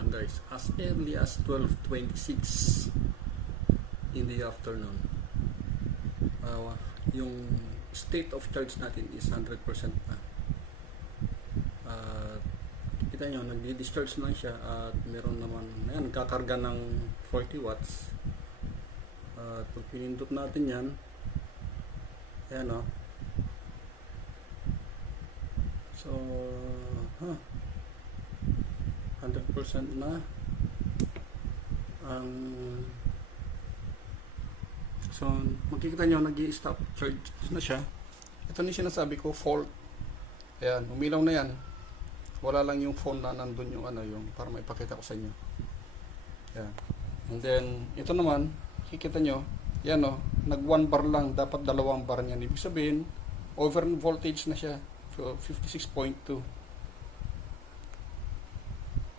Yan guys, as early as 12:26 in the afternoon. Yung state of charge natin is 100% na. Kita nyo, nagdi-discharge lang siya at meron naman, ayan, nagkakarga ng 40 watts. At pag pinindot natin yan, ayan o. So, 100% na ang so makikita nyo nag-i-stop charge na siya. Ito ni sinasabi ko, fault. Ayan, umilaw na yan. Wala lang yung phone na nandun yung yung para maipakita ko sa inyo. Ayan. And then ito naman, makikita nyo, yan nag 1 bar lang, dapat 2 bar niyan. Ibig sabihin over voltage na siya, 56.2.